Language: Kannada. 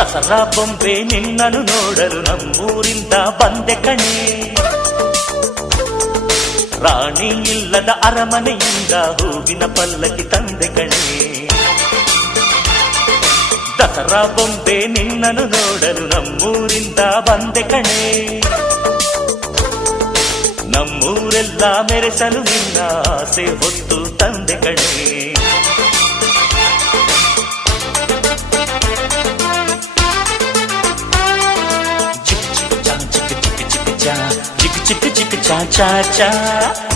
ದಸರಾ ಬೊಂಬೆ ನಿನ್ನನ್ನು ನೋಡಲು ನಮ್ಮೂರಿಂದ ಬಂದೆ ಕಣೆ. ರಾಣಿ ಇಲ್ಲದ ಅರಮನೆಯಿಂದ ಹೂವಿನ ಪಲ್ಲಕ್ಕಿ ತಂದೆ ಕಣೆ. ದಸರಾ ಬೊಂಬೆ ನಿನ್ನನ್ನು ನೋಡಲು ನಮ್ಮೂರಿಂದ ಬಂದೆ ಕಣೆ. ನಮ್ಮೂರೆಲ್ಲ ಮೆರೆಸಲು ನಿನ್ನ ಆಸೆ ಹೊತ್ತು ತಂದೆ ಕಣೆ. ಚಿಕ್ ಚಿಕ್ ಚಾ ಚಾ ಚಾ ಚಾ